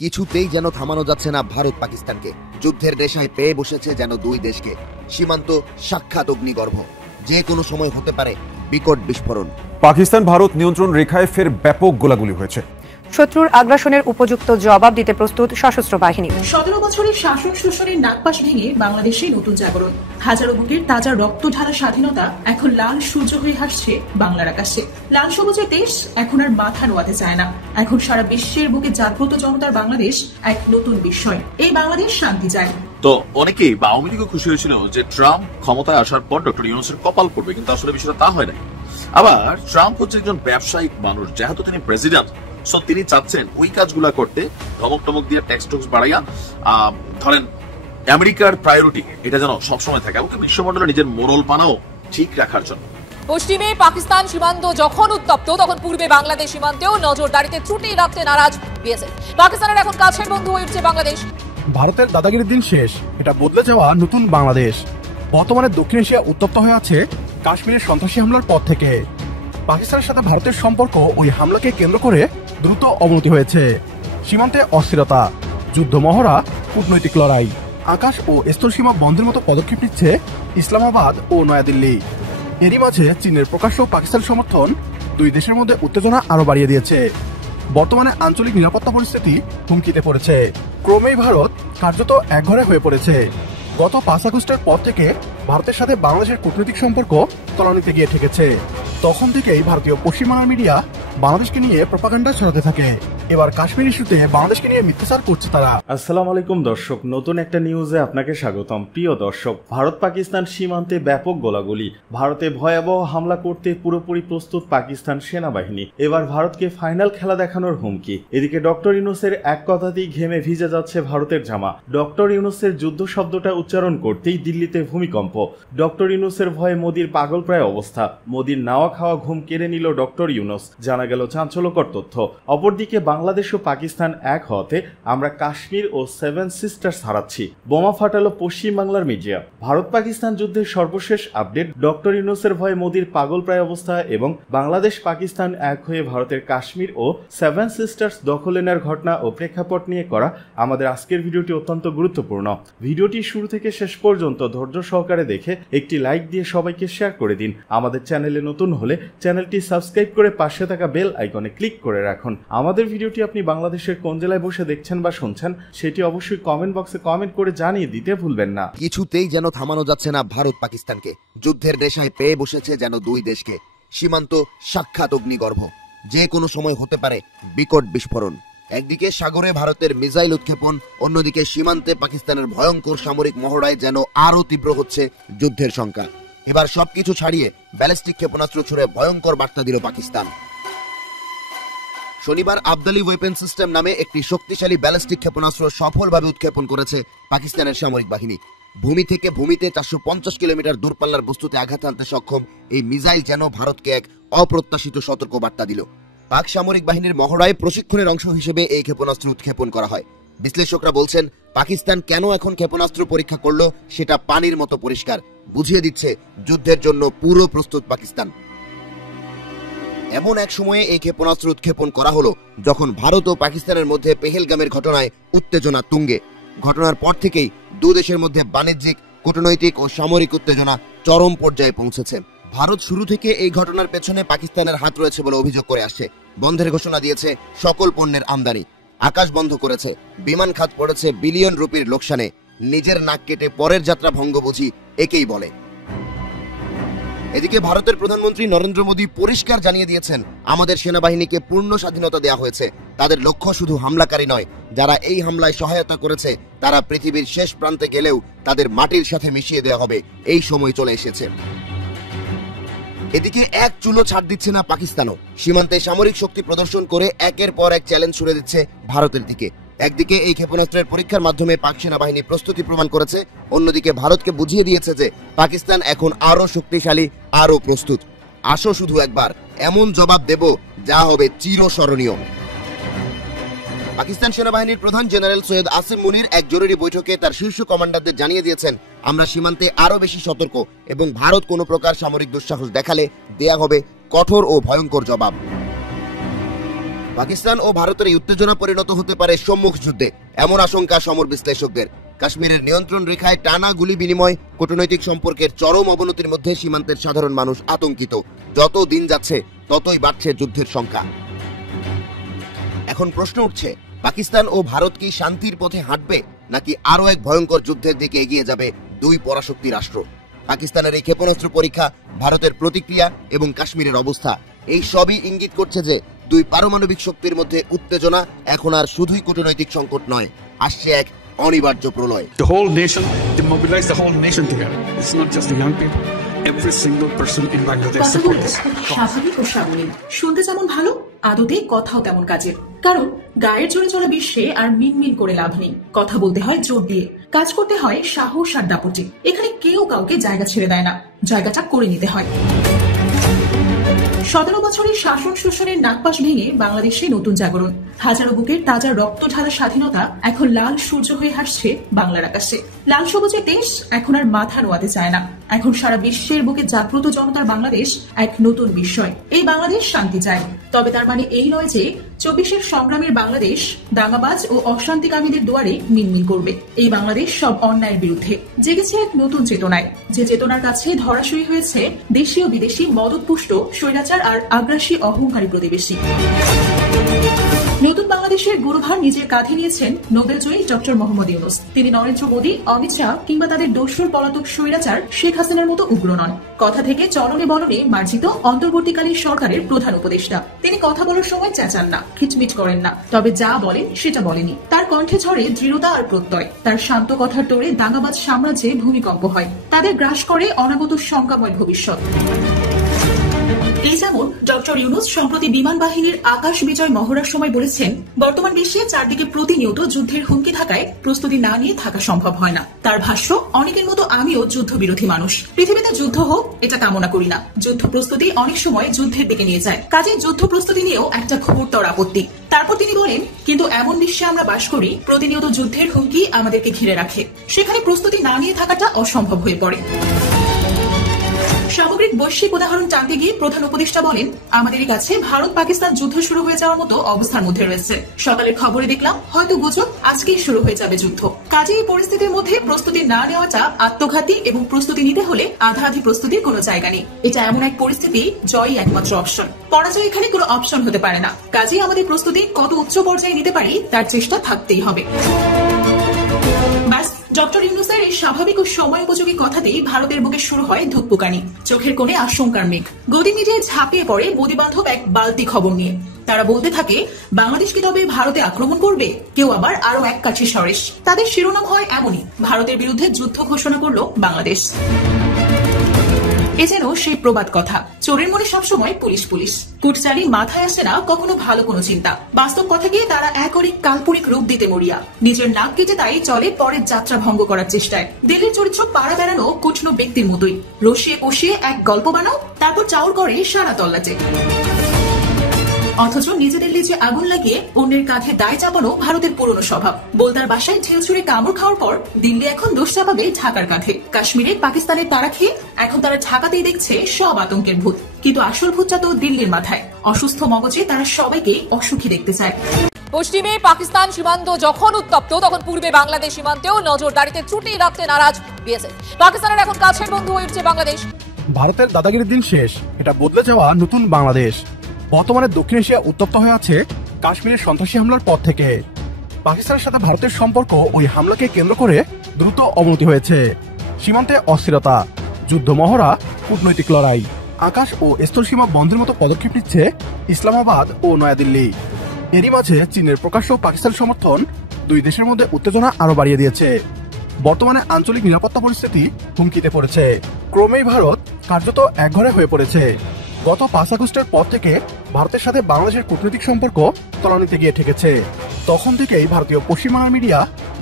কিছুতেই যেন থামানো যাচ্ছে না ভারত পাকিস্তানকে। যুদ্ধের নেশায় পেয়ে বসেছে যেন দুই দেশকে। সীমান্ত সাক্ষাৎ অগ্নিগর্ভ, যে কোনো সময় হতে পারে বিকট বিস্ফোরণ। পাকিস্তান ভারত নিয়ন্ত্রণ রেখায় ফের ব্যাপক গোলাগুলি হয়েছে। শত্রুর আগ্রাসনের উপযুক্ত জবাব দিতে প্রস্তুত সশস্ত্র বাহিনী। 17 বছরের শাসন শোষণের নাগপাশ ভেঙে বাংলাদেশে নতুন জাগরণ। হাজারো বুকের তাজা রক্ত ঢালা স্বাধীনতা এখন লাল সূর্য হয়ে হাসছে বাংলার আকাশে। লাল সবুজের দেশ এখন আর মাথা নোয়াতে চায় না। এখন সারা বিশ্বের বুকে জাগ্রত জনতার বাংলাদেশ এক নতুন বিস্ময়। এই বাংলাদেশ শান্তি চায়। তো অনেকেই বা আওয়ামী লীগও খুশি হয়েছিল যে ট্রাম্প ক্ষমতায় আসার পর ডক্টর ইউনূসের কপাল পড়বে, কিন্তু আসলে বিষয়টা তা হয় না। আবার ট্রাম্প হচ্ছে একজন ব্যবসায়িক মানুষ, যেহেতু তিনি প্রেসিডেন্ট, সো তিনি চাচ্ছেন ওই কাজগুলা করতে, ধমক টমক দিয়ে ট্যাক্স টক্স বাড়াইয়া ধরেন আমেরিকার প্রায়োরিটি এটা যেন সবসময় থাকে, এমনকি বিশ্বমন্ডলে নিজের মোরল পানাও ঠিক রাখার জন্য। পশ্চিমে পাকিস্তান সীমান্ত যখন উত্তপ্ত, তখন পূর্বে বাংলাদেশ সীমান্তেও নজরদারিতে ত্রুটি রাখতে নারাজ বিএসএফ। পাকিস্তানের এখন কাছের বন্ধু হয়ে উঠছে বাংলাদেশ। ভারতের দাদাগিরির দিন শেষ, এটা বদলে যাওয়া নতুন বাংলাদেশ। বর্তমানে দক্ষিণ এশিয়া উত্তপ্ত হয়ে আছে কাশ্মীরের সন্ত্রাসী হামলার পর থেকে। পাকিস্তানের সাথে ভারতের সম্পর্ক ওই হামলাকে কেন্দ্র করে দ্রুত অবনতি হয়েছে। সীমান্তে অস্থিরতা, যুদ্ধ মহড়া, কূটনৈতিক লড়াই, আকাশ ও স্থল সীমা বন্ধের মতো পদক্ষেপ নিচ্ছে ইসলামাবাদ ও নয়াদিল্লি। এরই মাঝে চীনের প্রকাশ্য পাকিস্তান সমর্থন দুই দেশের মধ্যে উত্তেজনা আরো বাড়িয়ে দিয়েছে। বর্তমানে আঞ্চলিক নিরাপত্তা পরিস্থিতি হুমকিতে পড়েছে। ক্রমেই ভারত কার্যত একঘরে হয়ে পড়েছে। গত 5 আগস্টের পর থেকে ভারতের সাথে বাংলাদেশের কূটনৈতিক সম্পর্ক তলানিতে গিয়ে ঠেকেছে। তখন থেকেই ভারতীয় পশ্চিমবাংলার মিডিয়া বাংলাদেশকে নিয়ে প্রপাগান্ডা ছড়াতে থাকে। এবার কাশ্মীর ইস্যুতে বাংলাদেশকে নিয়ে মিথ্যাচার করছে তারা। আসসালামু আলাইকুম দর্শক, নতুন একটা নিউজে আপনাকে স্বাগতম। প্রিয় দর্শক, ভারত পাকিস্তান সীমান্তে ব্যাপক গোলাগুলি, ভারতে ভয়াবহ হামলা করতে পুরোপুরি প্রস্তুত পাকিস্তান সেনাবাহিনী। এবার ভারতকে ফাইনাল খেলা দেখানোর হুমকি। এদিকে ডক্টর ইউনূসের এক কথাতেই ঘেমে ভিজে যাচ্ছে ভারতের জামা। ডক্টর ইউনূসের যুদ্ধ শব্দটা উচ্চারণ করতেই দিল্লিতে ভূমিকম্প। ডক্টর ইউনূসের ভয়ে মোদির পাগলপ্রায় অবস্থা। মোদির নাওয়া খাওয়া ঘুম কেড়ে নিল ডক্টর ইউনূস, জানা গেল চাঞ্চল্যকর তথ্য। অপরদিকে বাংলাদেশ ও পাকিস্তান এক হতে আমরা কাশ্মীর ও 7 সিস্টার্স হারাচ্ছি, বোমা ফাটালো পশ্চিম বাংলার মিডিয়া। ভারত পাকিস্তান যুদ্ধের সর্বশেষ আপডেট, ডক্টর ইউনূসের ভয়ে মোদির পাগলপ্রায় অবস্থা এবং বাংলাদেশ পাকিস্তান এক হয়ে ভারতের কাশ্মীর ও 7 সিস্টার্স দখলে নেওয়ার ঘটনা ও প্রেক্ষাপট নিয়ে করা আমাদের আজকের ভিডিওটি অত্যন্ত গুরুত্বপূর্ণ। ভিডিওটি শুরু থেকে শেষ পর্যন্ত ধৈর্য সহকারে দেখে একটি লাইক দিয়ে সবাইকে শেয়ার করে দিন। আমাদের চ্যানেলে নতুন হলে চ্যানেলটি সাবস্ক্রাইব করে পাশে থাকা বেল আইকনে ক্লিক করে রাখুন। আমাদের ভিডিওটি আপনি বাংলাদেশের কোন জেলায় বসে দেখছেন বা শুনছেন সেটি অবশ্যই কমেন্ট বক্সে কমেন্ট করে জানিয়ে দিতে ভুলবেন না। কিছুতেই যেন থামানো যাচ্ছে না ভারত পাকিস্তানকে। যুদ্ধের নেশায় পেয়ে বসেছে যেন দুই দেশকে। সীমান্ত সাক্ষাৎ অগ্নিগর্ভ, যে কোনো সময় হতে পারে বিকট বিস্ফোরণ। একদিকে সাগরে ভারতের মিসাইল উৎক্ষেপণ, অন্যদিকে সীমান্তে পাকিস্তানের ভয়ঙ্কর সামরিক মহড়ায় যেন আরো তীব্র হচ্ছে যুদ্ধের শঙ্কা। এবার সবকিছু ছাড়িয়ে ব্যালিস্টিক ক্ষেপণাস্ত্র ছুড়ে ভয়ঙ্কর বার্তা দিল পাকিস্তান। শনিবার আবদালি ওয়েপন সিস্টেম নামে একটি শক্তিশালী ব্যালিস্টিক ক্ষেপণাস্ত্র সফলভাবে উৎক্ষেপণ করেছে পাকিস্তানের সামরিক বাহিনী। ভূমি থেকে ভূমিতে 450 কিলোমিটার দূরপাল্লার বস্তুতে আঘাত আনতে সক্ষম এই মিসাইল যেন ভারতকে এক অপ্রত্যাশিত সতর্ক বার্তা দিল। পাক সামরিক বাহিনীর মহড়ায় প্রশিক্ষণের অংশ হিসেবে এই ক্ষেপণাস্ত্র উৎক্ষেপণ করা হয়। বিশ্লেষকরা বলছেন, পাকিস্তান কেন এখন ক্ষেপণাস্ত্র পরীক্ষা করলো সেটা পানির মতো পরিষ্কার, বুঝিয়ে দিচ্ছে যুদ্ধের জন্য পুরো প্রস্তুত পাকিস্তান। এমন এক সময়ে এই ক্ষেপণাস্ত্র উৎক্ষেপণ করা হলো যখন ভারত ও পাকিস্তানের মধ্যে পেহেলগামের ঘটনায় উত্তেজনা তুঙ্গে। ঘটনার পর থেকেই দুদেশের মধ্যে বাণিজ্যিক, কূটনৈতিক ও সামরিক উত্তেজনা চরম পর্যায়ে পৌঁছেছে। ভারত শুরু থেকে এই ঘটনার পেছনে পাকিস্তানের হাত রয়েছে বলে অভিযোগ করে আসছে। বন্ধের ঘোষণা দিয়েছে সকল পণ্যের আমদানি, আকাশ বন্ধ করেছে, বিমান খাত পড়েছে বিলিয়ন রুপির লোকসানে। নিজের নাক কেটে পরের যাত্রা ভঙ্গ বুঝি একেই বলে। এদিকে ভারতের প্রধানমন্ত্রী নরেন্দ্র মোদী পরিষ্কার জানিয়ে দিয়েছেন, আমাদের সেনাবাহিনীকে পূর্ণ স্বাধীনতা দেওয়া হয়েছে। তাদের লক্ষ্য শুধু হামলাকারী নয়, যারা এই হামলায় সহায়তা করেছে তারা পৃথিবীর শেষ প্রান্তে গেলেও তাদের মাটির সাথে মিশিয়ে দেওয়া হবে। এই সময় চলে এসেছে। এদিকে এক চুলো ছাড় দিচ্ছে না পাকিস্তানও। সীমান্তে সামরিক শক্তি প্রদর্শন করে একের পর এক চ্যালেঞ্জ ছুড়ে দিচ্ছে ভারতের দিকে। একদিকে এই ক্ষেপণাস্ত্রের পরীক্ষার মাধ্যমে পাক সেনাবাহিনী প্রস্তুতি প্রমাণ করেছে, অন্যদিকে ভারতকে বুঝিয়ে দিয়েছে যে পাকিস্তান এখন আরো শক্তিশালী, আরো প্রস্তুত। আসো শুধু একবার, এমন জবাব দেব যা হবে চিরস্মরণীয়। পাকিস্তান সেনাবাহিনীর প্রধান জেনারেল সৈয়দ আসিম মুনির এক জরুরি বৈঠকে তার শীর্ষ কমান্ডারদের জানিয়ে দিয়েছেন, আমরা সীমান্তে আরো বেশি সতর্ক এবং ভারত কোনো প্রকার সামরিক দুঃসাহস দেখালে দেয়া হবে কঠোর ও ভয়ঙ্কর জবাব। পাকিস্তান ও ভারতের এই উত্তেজনা পরিণত হতে পারে সম্মুখ যুদ্ধে, এমন আশঙ্কা সমর বিশ্লেষকদের। কাশ্মীরের নিয়ন্ত্রণ রেখায় টানা গুলি বিনিময়, কূটনৈতিক সম্পর্কের চরম অবনতির মধ্যে সীমান্তের সাধারণ মানুষ আতঙ্কিত। যত দিন যাচ্ছে ততই বাড়ছে যুদ্ধের সংখ্যা। এখন প্রশ্ন উঠছে, পাকিস্তান ও ভারত কি শান্তির পথে হাঁটবে, নাকি আরো এক ভয়ঙ্কর যুদ্ধের দিকে এগিয়ে যাবে দুই পরাশক্তি রাষ্ট্র? পাকিস্তানের এই ক্ষেপণাস্ত্র পরীক্ষা, ভারতের প্রতিক্রিয়া এবং কাশ্মীরের অবস্থা, এই সবই ইঙ্গিত করছে যে দুই পারমাণবিক শক্তির মধ্যে উত্তেজনা এখন আর শুধুই কূটনৈতিক সংকট নয়, আসছে এক অনিবার্য প্রলয়। The whole nation, to mobilize the whole nation together. It's not just the young people. Every single person in Bangladesh কথাগুলো supports. স্বাভাবিক ও সাবলীল, শুনতে যেমন ভালো, আদতে কথাও তেমন কাজের। কারণ গায়ের জোরে চলা বিশ্বে আর মিনমিন করে লাভ নেই, কথা বলতে হয় জোর দিয়ে, কাজ করতে হয় সাহস আর দাপটে। এখানে কেউ কাউকে জায়গা ছেড়ে দেয় না, জায়গাটা করে নিতে হয়। 17 বছরের শাসন শোষণের নাগপাশ ভেঙে বাংলাদেশে নতুন জাগরণ। হাজারো বুকের তাজা রক্ত ঢালা স্বাধীনতা এখন লাল সূর্য হয়ে হাসছে বাংলার আকাশে। লাল সবুজের দেশ এখন আর মাথা নোয়াতে চায় না। এখন সারা বিশ্বের বুকে জাগ্রত জনতার বাংলাদেশ এক নতুন বিস্ময়। এই বাংলাদেশ শান্তি চায়, তবে তার মানে এই নয় যে 24-এর সংগ্রামের বাংলাদেশ দাঙ্গাবাজ ও অশান্তিকামীদের দুয়ারে মিনমিন করবে। এই বাংলাদেশ সব অন্যায়ের বিরুদ্ধে জেগেছে এক নতুন চেতনায়, যে চেতনার কাছে ধরাশয়ী হয়েছে দেশীয় বিদেশি মদতপুষ্ট স্বৈরাচার আর আগ্রাসী অহংকারী প্রতিবেশী। নতুন বাংলাদেশের গুরুভার নিজের কাঁধে নিয়েছেন নোবেলজয়ী ডক্টর মোহাম্মদ ইউনূস। তিনি নরেন্দ্র মোদী, অমিত শাহ কিংবা তাদের দোসর পলাতক স্বৈরাচার শেখ হাসিনার মতো উগ্র নন। কথা থেকে চলনে বলনে মার্জিত অন্তর্বর্তীকালীন সরকারের প্রধান উপদেষ্টা। তিনি কথা বলার সময় চেঁচান না, খিচমিচ করেন না, তবে যা বলেন সেটা বলেনি। তার কণ্ঠে ঝরে দৃঢ়তা আর প্রত্যয়। তার শান্ত কথার তোড়ে দাঙ্গাবাজ সাম্রাজ্যে ভূমিকম্প হয়, তাদের গ্রাস করে অনাগত শঙ্কাময় ভবিষ্যৎ। এই যেমন ডক্টর ইউনূস সম্প্রতি বিমান বাহিনীর আকাশ বিজয় মহড়ার সময় বলেছেন, বর্তমান বিশ্বে চারদিকে প্রতিনিয়ত যুদ্ধের হুমকি থাকায় প্রস্তুতি না নিয়ে থাকা সম্ভব হয় না। তার ভাষ্য, অনেকের মতো আমিও যুদ্ধ বিরোধী মানুষ। পৃথিবীতে যুদ্ধ হোক এটা কামনা করি না। যুদ্ধ প্রস্তুতি অনেক সময় যুদ্ধের দিকে নিয়ে যায়, কাজে যুদ্ধ প্রস্তুতি নিয়েও একটা ঘোরতর আপত্তি। তারপর তিনি বলেন, কিন্তু এমন বিশ্বে আমরা বাস করি প্রতিনিয়ত যুদ্ধের হুমকি আমাদেরকে ঘিরে রাখে, সেখানে প্রস্তুতি না নিয়ে থাকাটা অসম্ভব হয়ে পড়ে। সামগ্রিক বৈশ্বিক উদাহরণ টানতে গিয়ে প্রধান উপদেষ্টা বলেন, আমাদের কাছে ভারত পাকিস্তান যুদ্ধ শুরু হয়ে যাওয়ার মতো অবস্থার মধ্যে রয়েছে। সকালের খবরে দেখলাম হয়তো গুজব, আজকেই শুরু হয়ে যাবে যুদ্ধ। কাজে এই পরিস্থিতির মধ্যে প্রস্তুতি না নেওয়াটা আত্মঘাতী এবং প্রস্তুতি নিতে হলে আধা আধি প্রস্তুতির কোনো জায়গা নেই। এটা এমন এক পরিস্থিতি জয়ই একমাত্র অপশন, পরাজয় এখানে কোনো অপশন হতে পারে না। কাজেই আমাদের প্রস্তুতি কত উচ্চ পর্যায়ে নিতে পারি তার চেষ্টা থাকতেই হবে। ডক্টর ইউনূসের এই স্বাভাবিক ও সময় উপযোগী কথাতেই ভারতের বুকে শুরু হয় ধুকপুকানি, চোখের কোণে আশঙ্কার মেঘ। গদি মিডিয়ায় ঝাঁপিয়ে পড়ে মোদি বান্ধব এক বালতি খবর নিয়ে। তারা বলতে থাকে, বাংলাদেশ কি তবে ভারতে আক্রমণ করবে? কেউ আবার আরো এক কাঠি সরেস। তাদের শিরোনাম হয় এমনই, ভারতের বিরুদ্ধে যুদ্ধ ঘোষণা করলো বাংলাদেশ। এ যেন সেই প্রবাদ কথা, চোরের মনে সবসময় পুলিশ পুলিশ। কুটচালি মাথায় আসে না কখনো ভালো কোনো চিন্তা। বাস্তব কথাকে তারা একরিক কাল্পনিক রূপ দিতে মরিয়া। নিজের নাক কেটে তাই চলে পরের যাত্রা ভঙ্গ করার চেষ্টায়। দিল্লির চরিত্র পাড়া বেড়ানো কুটনো ব্যক্তির মতোই, রসিয়ে কষিয়ে এক গল্প বানাও, তারপর চাউর করে সারা তল্লাটে। অথচ নিজেদের লিজে আগুন লাগিয়ে অন্যের কাঁধে দায় চাপানো ভারতের পুরনো স্বভাব। বোলতার বাসায় ঢেল ছুড়ে কামড় খাওয়ার পর দিল্লি এখন দোষ চাপাবে ঢাকার কাঁধে। কাশ্মীরে পাকিস্তানের তারা খেয়ে এখন তারা ঢাকাতেই দেখছে সব আতঙ্কের ভূত, কিন্তু আসল ভূতটা তো দিল্লির মাথায়। অসুস্থ মগজে তারা সবাইকে অসুখী দেখতে চায়। পশ্চিমে পাকিস্তান সীমান্ত যখন উত্তপ্ত, তখন পূর্বে বাংলাদেশ সীমান্তেও নজরদারিতে ত্রুটি রাখতে নারাজ বিএসএফ। পাকিস্তানের এখন কাছের বন্ধু হয়ে উঠছে বাংলাদেশ। ভারতের দাদাগিরির দিন শেষ, এটা বদলে যাওয়া নতুন বাংলাদেশ। বর্তমানে দক্ষিণ এশিয়া উত্তপ্ত হয়ে আছে কাশ্মীরের সন্ত্রাসী হামলার পর থেকে। পাকিস্তানের সাথে ভারতের সম্পর্ক ওই হামলাকে কেন্দ্র করে দ্রুত অবনতি হয়েছে। সীমান্তে অস্থিরতা, যুদ্ধ মহড়া, কূটনৈতিক লড়াই, আকাশ ও স্থলসীমা বন্ধের মতো পদক্ষেপ নিচ্ছে ইসলামাবাদ ও নয়াদিল্লি। এরই মাঝে চীনের প্রকাশ্য পাকিস্তান সমর্থন দুই দেশের মধ্যে উত্তেজনা আরো বাড়িয়ে দিয়েছে। বর্তমানে আঞ্চলিক নিরাপত্তা পরিস্থিতি হুমকিতে পড়েছে। ক্রমেই ভারত কার্যত একঘরে হয়ে পড়েছে। গত 5 আগস্টের পর থেকে ভারতের সাথে বাংলাদেশের কূটনৈতিক সম্পর্ক তলানিতে গিয়ে ঠেকেছে। তখন থেকেই ভারতীয় পশ্চিমবাংলার মিডিয়া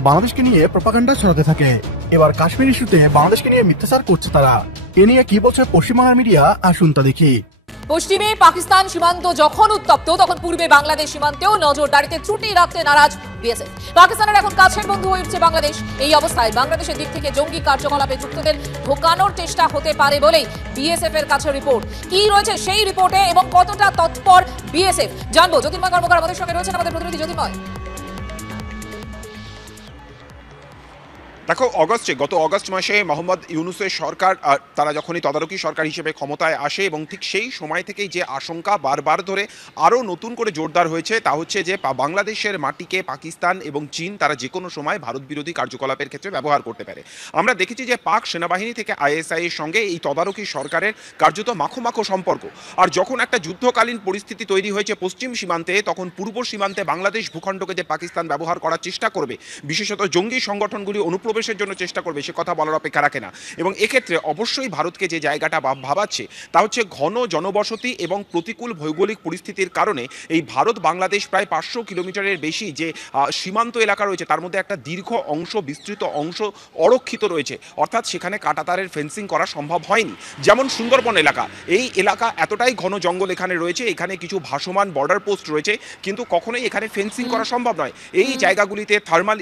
বাংলাদেশকে নিয়ে প্রোপাগান্ডা ছড়াতে থাকে। এবার কাশ্মীর ইস্যুতে বাংলাদেশকে নিয়ে মিথ্যাচার করছে তারা। এ নিয়ে কি বলছে পশ্চিমবাংলার মিডিয়া, আসুন তা দেখি। পশ্চিমে পাকিস্তান সীমান্ত যখন উত্তপ্ত, তখন পূর্বে বাংলাদেশ সীমান্তেও নজরদারিতে ত্রুটি রাখতে নারাজ বিএসএফ। পাকিস্তানের এখন কাছের বন্ধু হয়ে উঠছে বাংলাদেশ। এই অবস্থায় বাংলাদেশের দিক থেকে জঙ্গি কার্যকলাপে যুক্তদের ঢোকানোর চেষ্টা হতে পারে বলেই বিএসএফ এর কাছে রিপোর্ট। কি রয়েছে সেই রিপোর্টে এবং কতটা তৎপর বিএসএফ জানবো। জ্যোতির্ময় কর্মকার আমাদের সঙ্গে রয়েছেন, আমাদের প্রতিনিধি জ্যোতির্ময়। দেখো, গত অগস্ট মাসে মোহাম্মদ ইউনূসের সরকার তারা যখনই তদারকি সরকার হিসেবে ক্ষমতায় আসে এবং ঠিক সেই সময় থেকেই যে আশঙ্কা বারবার ধরে আরও নতুন করে জোরদার হয়েছে তা হচ্ছে যে বাংলাদেশের মাটিকে পাকিস্তান এবং চীন তারা যে কোনো সময় ভারত বিরোধী কার্যকলাপের ক্ষেত্রে ব্যবহার করতে পারে। আমরা দেখেছি যে পাক সেনাবাহিনী থেকে আইএসআই এর সঙ্গে এই তদারকি সরকারের কার্যত মাখো সম্পর্ক। আর যখন একটা যুদ্ধকালীন পরিস্থিতি তৈরি হয়েছে পশ্চিম সীমান্তে, তখন পূর্ব সীমান্তে বাংলাদেশ ভূখণ্ডকে যে পাকিস্তান ব্যবহার করার চেষ্টা করবে, বিশেষত জঙ্গি সংগঠনগুলি অনুপ্রবেশ জন্য চেষ্টা করবে, সে কথা বলার অপেক্ষা রাখে না। এবং এক্ষেত্রে অবশ্যই ভারতকে যে জায়গাটা ভাবাচ্ছে তা হচ্ছে ঘন জনবসতি এবং প্রতিকূল ভৌগোলিক পরিস্থিতির কারণে এই ভারত বাংলাদেশ প্রায় 500 কিলোমিটারের বেশি যে সীমান্ত এলাকা রয়েছে তার মধ্যে একটা দীর্ঘ অংশ, বিস্তৃত অংশ অরক্ষিত রয়েছে, অর্থাৎ সেখানে কাঁটাতারের ফেন্সিং করা সম্ভব হয়নি। যেমন সুন্দরবন এলাকা, এই এলাকা এতটাই ঘন জঙ্গল এখানে রয়েছে, এখানে কিছু ভাসমান বর্ডার পোস্ট রয়েছে, কিন্তু কখনোই এখানে ফেন্সিং করা সম্ভব নয়। এই জায়গাগুলিতে থার্মাল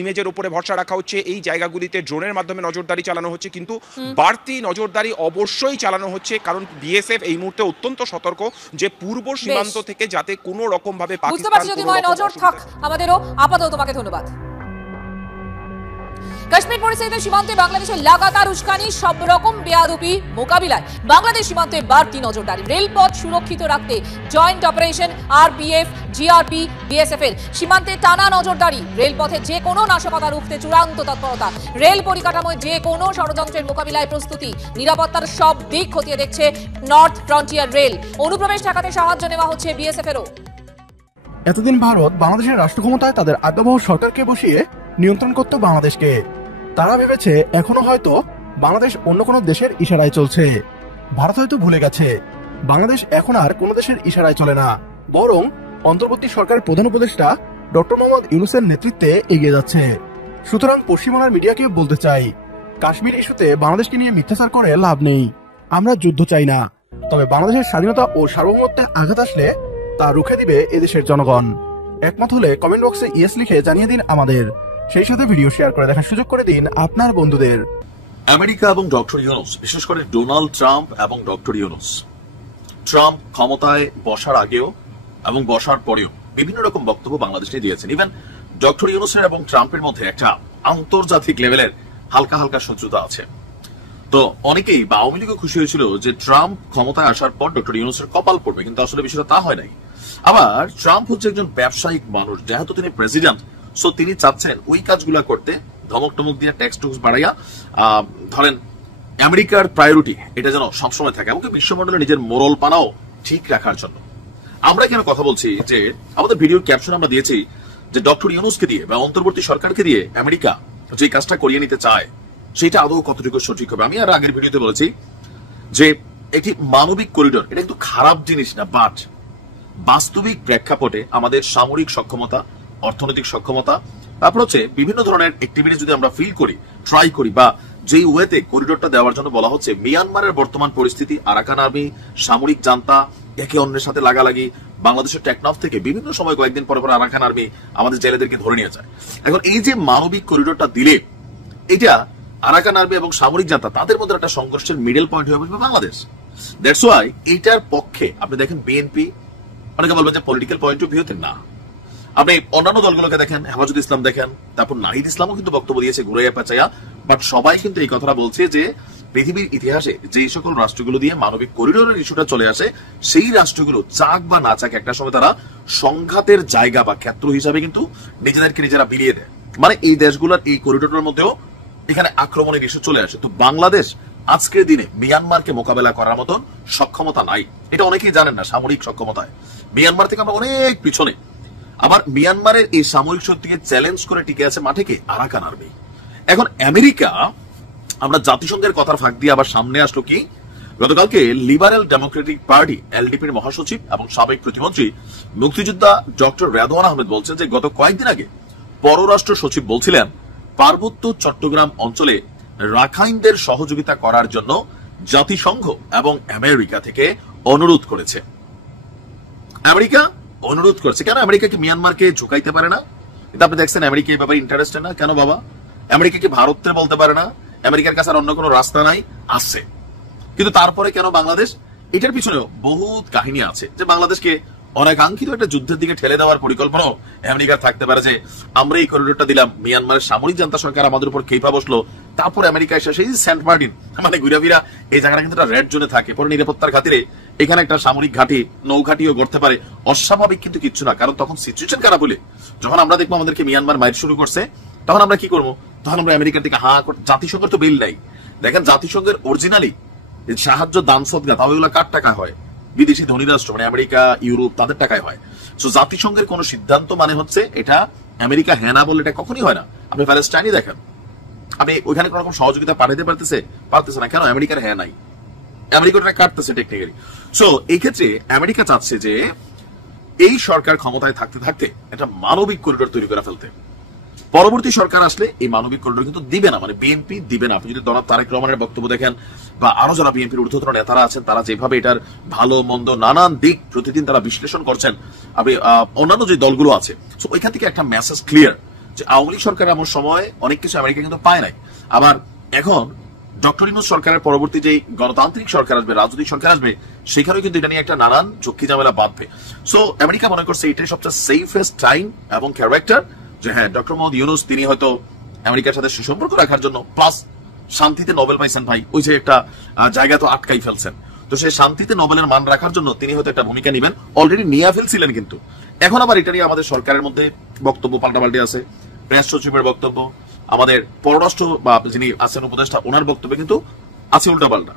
ইমেজের উপরে ভরসা রাখা হচ্ছে, এই জায়গাগুলিতে ড্রোনের মাধ্যমে নজরদারি চালানো হচ্ছে, কিন্তু বাড়তি নজরদারি অবশ্যই চালানো হচ্ছে, কারণ বিএসএফ এই মুহূর্তে অত্যন্ত সতর্ক যে পূর্ব সীমান্ত থেকে যাতে কোনো রকম ভাবে পাকিস্তান নজর থাক। আমাদেরও আপাতত তোমাকে ধন্যবাদ। কাশ্মীর পরিস্থিতিতে সীমান্তে বাংলাদেশের লাগাতার উস্কানি, সব রকম বেয়াদবি মোকাবিলায় বাংলাদেশ সীমান্তে বাড়তি নজরদারি। রেলপথ সুরক্ষিত রাখতে joint operation RPF, GRP, BSF এর সীমান্তে টানা নজরদারি। রেলপথে যে কোনো নাশকতা রুখতে চূড়ান্ত তৎপরতা। রেল পরিকাঠামোয় যে কোনো ষড়যন্ত্রের মোকাবিলায় প্রস্তুতি। নিরাপত্তার সব দিক খতিয়ে দেখছে নর্থ ফ্রন্টিয়ার রেল। অনুপ্রবেশ ঠেকাতে সাহায্য নেওয়া হচ্ছে বিএসএফ এরও। এতদিন ভারত বাংলাদেশের রাষ্ট্র ক্ষমতায় তাদের আজ্ঞাবহ সরকারকে বসিয়ে নিয়ন্ত্রণ করত বাংলাদেশকে। তারা ভেবেছে এখনো হয়তো বাংলাদেশ অন্য কোনো দেশের ইশারায় চলছে। ভারত হয়তো ভুলে গেছে বাংলাদেশ এখন আর কোনো দেশের ইশারায় চলে না, বরং অন্তর্বর্তী সরকারের প্রধান উপদেষ্টা ডক্টর মোহাম্মদ ইউনূসের নেতৃত্বে এগিয়ে যাচ্ছে। সুতরাং পশ্চিমবাংলার মিডিয়াকে বলতে চাই, কাশ্মীর ইস্যুতে বাংলাদেশকে নিয়ে মিথ্যাচার করে লাভ নেই। আমরা যুদ্ধ চাই না, তবে বাংলাদেশের স্বাধীনতা ও সার্বভৌমত্বে আঘাত আসলে তা রুখে দিবে এদেশের জনগণ। একমত হলে কমেন্ট বক্সে ইয়েস লিখে জানিয়ে দিন আমাদের। সেই সাথে ভিডিও শেয়ার করে দেখার সুযোগ করে দিন আপনার বন্ধুদের। আমেরিকা এবং ডক্টর ইউনূস, বিশেষ করে ডোনাল্ড ট্রাম্প এবং ডক্টর ইউনূস, ট্রাম্প ক্ষমতায় বসার আগেও এবং বসার পরেও বিভিন্ন রকম বক্তব্য বাংলাদেশ নিয়ে দিয়েছেন। ইভেন ডক্টর ইউনূসের এবং ট্রাম্পের মধ্যে একটা আন্তর্জাতিক লেভেলের হালকা হালকা শত্রুতা আছে। তো অনেকেই বা আওয়ামী লীগও খুশি হয়েছিল যে ট্রাম্প ক্ষমতায় আসার পর ডক্টর ইউনূসের কপাল পড়বে, কিন্তু আসলে বিষয়টা তা হয় নাই। আবার ট্রাম্প হচ্ছে একজন ব্যবসায়িক মানুষ, যেহেতু তিনি প্রেসিডেন্ট, সো তিনি চাচ্ছেন ওই কাজগুলা করতে ধমক টমক দিয়ে ট্যাক্স টুক্স বাড়াইয়া ধরেন আমেরিকার প্রায়োরিটি এটা যেন সবসময় থাকে, এমনকি বিশ্বমন্ডলে নিজের মোরাল পানাও ঠিক রাখার জন্য। আমরা কেন কথা বলছি যে আমাদের ভিডিওর ক্যাপশন আমরা দিয়েছি যে ডক্টর ইউনূসকে দিয়ে বা অন্তর্বর্তী সরকারকে দিয়ে আমেরিকা যে কাজটা করিয়ে নিতে চায় সেটা আদৌ কতটুকু সঠিক হবে। আমি আর আগের ভিডিওতে বলেছি যে একটি মানবিক করিডোর এটা কিন্তু খারাপ জিনিস না, বাট বাস্তবিক প্রেক্ষাপটে আমাদের সামরিক সক্ষমতা, অর্থনৈতিক সক্ষমতা, তারপর হচ্ছে বিভিন্ন ধরনের অ্যাক্টিভিটি যদি আমরা ফিল করি, ট্রাই করি, বা যেই ওয়েতে করিডোরটা দেওয়ার জন্য বলা হচ্ছে, মিয়ানমারের বর্তমান পরিস্থিতি, আরাকান আর্মি, সামরিক জান্তা একে অন্যের সাথে লাগালাগি, বাংলাদেশের টেকনাফ থেকে বিভিন্ন সময় কয়েকদিন পরে পরে আরাকান আর্মি আমাদের জেলেদেরকে ধরে নিয়ে যায়। এখন এই যে মানবিক করিডোরটা দিলে এটা আরাকান আর্মি এবং সামরিক জান্তা তাদের মধ্যে একটা সংঘর্ষের মিডল পয়েন্ট হয়ে বসবে বাংলাদেশ। দ্যাটস ওয়াই এইটার পক্ষে আপনি দেখেন বিএনপি, অনেকে বলবেন যে পলিটিক্যাল পয়েন্ট অফ ভিউতে না, আপনি অন্যান্য দলগুলোকে দেখেন, হেফাজত ইসলাম দেখেন, তারপর নাহিদ ইসলামও কিন্তু বক্তব্য দিয়েছে ঘুরাইয়া পেঁচাইয়া, বাট সবাই কিন্তু এই কথাটা বলছে যে পৃথিবীর ইতিহাসে যে সকল রাষ্ট্রগুলো দিয়ে মানবিক করিডোরের ইস্যুটা চলে আসে সেই রাষ্ট্রগুলো চাক বা না চাক একটা সময় তারা সংঘাতের জায়গা বা ক্ষেত্র হিসাবে কিন্তু নিজেদেরকে নিজেরা বিলিয়ে দেয়। মানে এই দেশগুলোর এই করিডোরের মধ্যেও এখানে আক্রমণের ইস্যু চলে আসে। তো বাংলাদেশ আজকের দিনে মিয়ানমারকে মোকাবেলা করার মতন সক্ষমতা নাই, এটা অনেকেই জানেন না। সামরিক সক্ষমতায় মিয়ানমার থেকে আমরা অনেক পিছনে। আবার মিয়ানমারের এই সামরিক শক্তিকে চ্যালেঞ্জ করে টিকে আছে মাঠে কে? আরাকান আর্মি। এখন আমেরিকা, আমরা জাতিসংঘের কথার ফাঁক দিয়ে আবার সামনে আসলো কি, গতকালকে লিবারেল ডেমোক্রেটিক পার্টি এলডিপির মহাসচিব এবং সাবেক প্রতিমন্ত্রী মুক্তিযোদ্ধা ডক্টর রেদওয়ান আহমেদ বলছেন যে গত কয়েকদিন আগে পররাষ্ট্র সচিব বলছিলেন পার্বত্য চট্টগ্রাম অঞ্চলে রাখাইনদের সহযোগিতা করার জন্য জাতিসংঘ এবং আমেরিকা থেকে অনুরোধ করেছে। আমেরিকা অনুরোধ করছে কেন? আমেরিকা কি মিয়ানমারকে ঝুঁকাইতে পারে না? কিন্তু আপনি দেখছেন আমেরিকা এই ব্যাপারে ইন্টারেস্টেড না কেন বাবা? আমেরিকা কি ভারতের বলতে পারে না? আমেরিকার কাছে আর অন্য কোনো রাস্তা নাই? আছে। কিন্তু তারপরে কেন বাংলাদেশ? এটার পিছনেও বহুত কাহিনী আছে, যে বাংলাদেশকে অনাকাঙ্ক্ষিত একটা যুদ্ধের দিকে ঠেলে দেওয়ার পরিকল্পনাও আমেরিকার থাকতে পারে, যে আমরা এই করিডোরটা দিলাম, মিয়ানমারের সামরিক জান্তা সরকার আমাদের উপর খেপা বসলো, তারপর আমেরিকা এসে সেই সেন্ট মার্টিন মানে ঘুরাফিরা এই জায়গাটা কিন্তু রেড জোনে থাকে, পরে নিরাপত্তার খাতিরে এখানে একটা সামরিক ঘাঁটি নৌঘাটিও গড়তে পারে। অস্বাভাবিক কিন্তু কিচ্ছু না, কারণ তখন সিচুয়েশন খারাপ হলে, যখন আমরা দেখবো আমাদেরকে মিয়ানমার মাইর শুরু করছে, তখন আমরা কি করবো? তখন আমরা আমেরিকার দিকে জাতিসংঘের তো বিল নাই। দেখেন জাতিসংঘের অরিজিনালি সাহায্য দান সদগা তাও এগুলো কার টাকা হয়? বিদেশি ধনী রাষ্ট্র মানে আমেরিকা, ইউরোপ, তাদের টাকায় হয়। সো জাতিসংঘের কোন সিদ্ধান্ত মানে হচ্ছে এটা আমেরিকা হ্যাঁ না বলে এটা কখনই হয় না। আপনি প্যালেস্টাইনই দেখেন, আপনি ওইখানে কোন রকম সহযোগিতা পাঠাতে পারতেছে না, কেন? আমেরিকার হ্যাঁ নাই, আমেরিকাটা কাটতেছে টেকনিক্যালি। সো এই ক্ষেত্রে আমেরিকা চাচ্ছে যে এই সরকার ক্ষমতায় থাকতে থাকতে একটা মানবিক করিডোর তৈরি করে ফেলতে। পরবর্তী সরকার আসলে এই মানবিক করিডোর কিন্তু দিবে না, মানে বিএনপি দিবে না। আপনি যদি জনাব তারেক রহমানের বক্তব্য দেখেন বা আরো যারা বিএনপির ঊর্ধ্বতন নেতারা আছেন, তারা যেভাবে এটার ভালো মন্দ নানান দিক প্রতিদিন তারা বিশ্লেষণ করছেন, আমি অন্যান্য যে দলগুলো আছে, সো ওইখান থেকে একটা মেসেজ ক্লিয়ার যে আওয়ামী লীগ সরকার এমন সময় অনেক কিছু আমেরিকা কিন্তু পায় নাই। আবার এখন ডক্টর ইউনূস সরকারের পরবর্তী যে গণতান্ত্রিক সরকার আসবে, রাজনৈতিক সরকার আসবে, সেখানেও কিন্তু এটা নিয়ে একটা নানান ঝক্কি ঝামেলা বাঁধবে। সো আমেরিকা মনে করছে এটাই সবচেয়ে সেফেস্ট টাইম এবং ক্যারেক্টার, যে হ্যাঁ ডক্টর মোহাম্মদ ইউনূস তিনি হয়তো আমেরিকার সাথে সুসম্পর্ক রাখার জন্য, প্লাস শান্তিতে নোবেল পাইছেন ভাই, ওই যে একটা জায়গা তো আটকাই ফেলছেন, তো সেই শান্তিতে নোবেলের মান রাখার জন্য তিনি হয়তো একটা ভূমিকা নেবেন, অলরেডি নিয়ে ফেলছিলেন। কিন্তু এখন আবার এটা নিয়ে আমাদের সরকারের মধ্যে বক্তব্য পাল্টাপাল্টি আছে, প্রেস সচিবের বক্তব্য, আমাদের পররাষ্ট্র বা যিনি আছেন উপদেষ্টা ওনার বক্তব্য কিন্তু আছে উল্টাপাল্টা।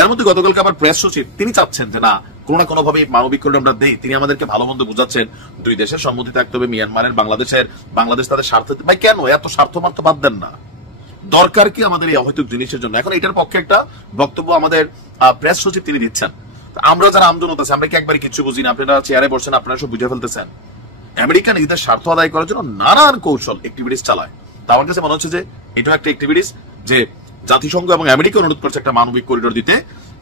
এর মধ্যে গতকালকে আবার প্রেস সচিব তিনি চাচ্ছেন যে না, কোনো না কোনো ভাবে মানবিক করিডোর আমরা দেই। তিনি আমাদেরকে ভালো মন্দ বুঝাচ্ছেন, দুই দেশের সম্মতি থাকতে হবে, মিয়ানমারের বাংলাদেশের, বাংলাদেশ তাদের স্বার্থ। ভাই কেন এত স্বার্থ মার্থ বাদ দেন না? দরকার কি আমাদের এই অহৈতুক জিনিসের জন্য? এখন এটার পক্ষে একটা বক্তব্য আমাদের প্রেস সচিব তিনি দিচ্ছেন। আমরা যারা আমজনতা আছে আমরা কি একবারই কিছু বুঝি না? আপনারা চেয়ারে বসছেন, আপনারা সব বুঝে ফেলতেছেন। আমেরিকা নিজেদের স্বার্থ আদায় করার জন্য নানান কৌশল অ্যাক্টিভিটিস চালায়। তা আমার কাছে মনে হচ্ছে যে এটাও একটা অ্যাক্টিভিটিস, যে জাতিসংঘ এবং আমেরিকা অনুরোধ করছে একটা মানবিক করিডোর দিতে।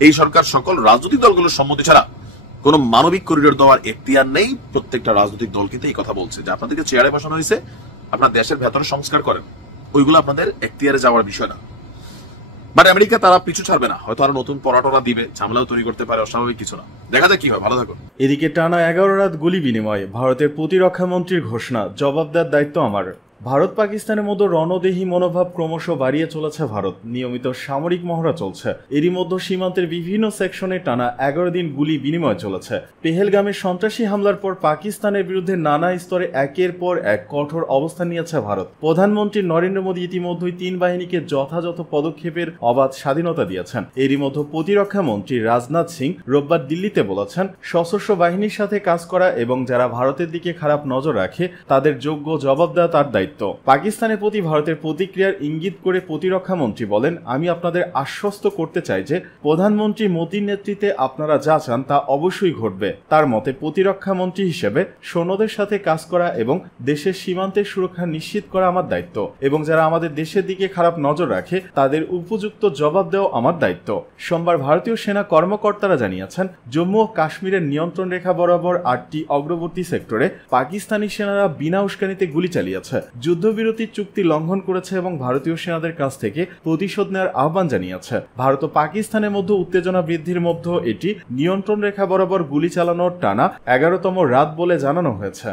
এই সরকার সকল রাজনৈতিক দলগুলোর সম্মতি ছাড়া কোন মানবিক করিডোর দেওয়ার এখতিয়ার নেই। প্রত্যেকটা রাজনৈতিক দল কিন্তু এই কথা বলছে যে আপনাদেরকে চেয়ারে বসানো হয়েছে, আপনার দেশের ভেতরে সংস্কার করেন, ওইগুলো আপনাদের এখতিয়ারে যাওয়ার বিষয় না। বাট আমেরিকা তারা পিছু ছাড়বে না, হয়তো আরো নতুন পরাটরা দিবে, ঝামেলাও তৈরি করতে পারে, অস্বাভাবিক কিছু না। দেখা যাক কি হয়। ভালো থাকুন। এদিকে টানা 11 রাত গুলি বিনিময়, ভারতের প্রতিরক্ষা মন্ত্রীর ঘোষণা, জবাব দেওয়ার দায়িত্ব আমার। ভারত পাকিস্তানের মধ্যে রণদেহী মনোভাব ক্রমশ বাড়িয়ে চলেছে ভারত। নিয়মিত সামরিক মহড়া চলছে। এরই মধ্যে সীমান্তের বিভিন্ন সেকশনে টানা 11 দিন গুলি বিনিময় চলেছে। পেহেলগামের সন্ত্রাসী হামলার পর পাকিস্তানের বিরুদ্ধে নানা স্তরে একের পর এক কঠোর অবস্থান নিয়েছে ভারত। প্রধানমন্ত্রী নরেন্দ্র মোদী ইতিমধ্যেই 3 বাহিনীকে যথাযথ পদক্ষেপের অবাধ স্বাধীনতা দিয়েছেন। এরই মধ্যে প্রতিরক্ষা মন্ত্রী রাজনাথ সিং রোববার দিল্লিতে বলেছেন, সশস্ত্র বাহিনীর সাথে কাজ করা এবং যারা ভারতের দিকে খারাপ নজর রাখে তাদের যোগ্য জবাব দেওয়া তার দায়িত্ব। পাকিস্তানের প্রতি ভারতের প্রতিক্রিয়ার ইঙ্গিত করে প্রতিরক্ষা মন্ত্রী বলেন, আমি আপনাদের আশ্বস্ত করতে চাই যে প্রধানমন্ত্রী মোদীর নেতৃত্বে আপনারা যা চান তা অবশ্যই ঘটবে। তার মতে প্রতিরক্ষা মন্ত্রী হিসেবে সৈন্যদের সাথে কাজ করা এবং দেশের সীমান্তের সুরক্ষা নিশ্চিত করা আমার দায়িত্ব, এবং যারা আমাদের দেশের দিকে খারাপ নজর রাখে তাদের উপযুক্ত জবাব দেওয়া আমার দায়িত্ব। সোমবার ভারতীয় সেনা কর্মকর্তারা জানিয়েছেন, জম্মু ও কাশ্মীরের নিয়ন্ত্রণ রেখা বরাবর 8টি অগ্রবর্তী সেক্টরে পাকিস্তানি সেনারা বিনা উস্কানিতে গুলি চালিয়েছে, যুদ্ধবিরতি চুক্তি লঙ্ঘন করেছে এবং ভারতীয় সেনাদের কাছ থেকে প্রতিশোধ নেওয়ার আহ্বান জানিয়েছে। ভারত ও পাকিস্তানের মধ্যে উত্তেজনা বৃদ্ধির মধ্যে এটি নিয়ন্ত্রণ রেখা বরাবর গুলি চালানোর টানা 11তম রাত বলে জানানো হয়েছে।